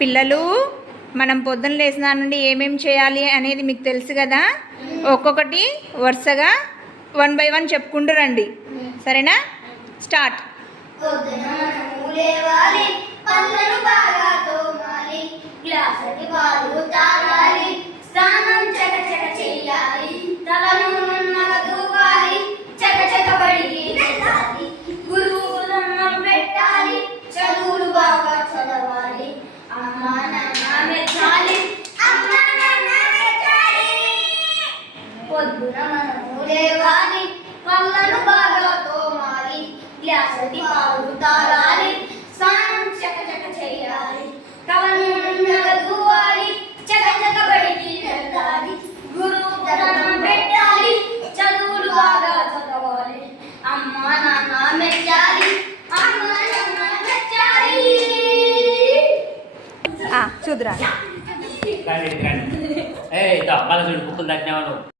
పిల్లలు మనం పొద్దున్న లేచిన నుండి ఏమేమి చేయాలి అనేది మీకు తెలుసు కదా. ఒక్కొక్కటి వరుసగా 1 by 1 చెప్పుకుంటూ రండి, సరేనా? స్టార్ట్. పొద్దున మనము లేవాలి, పళ్ళను బాగా తోమాలి, గ్లాసుకి పాలు తాగాలి, స్నానం చకచక చేయాలి, తలను నున్నగా దూవాలి, చకచక బడికి వెళ్ళాలి, గురువులను పెట్టాలి, చదువులు బాగా చదవాలి, అమ్మా నాన్న మెచ్చాలి, అమ్మా నాన్న మెచ్చాలి. పొద్దున మనము లేవాలి, పళ్ళను బాగా తోమాలి, గ్లాసుకి పాలు తాగాలి, స్నానం చకచక చేయాలి, తలను నున్నగా దూవాలి, చకచక బడికి వెళ్ళాలి, గురువు ధనం పెట్టాలి, చదువులు బాగా చదవాలి, అమ్మా నాన్న మెచ్చాలి, అమ్మా నాన్న మెచ్చాలి. చూదురా. ఏ మళ్ళీ చూడు బుక్కులు తగ్గినావు.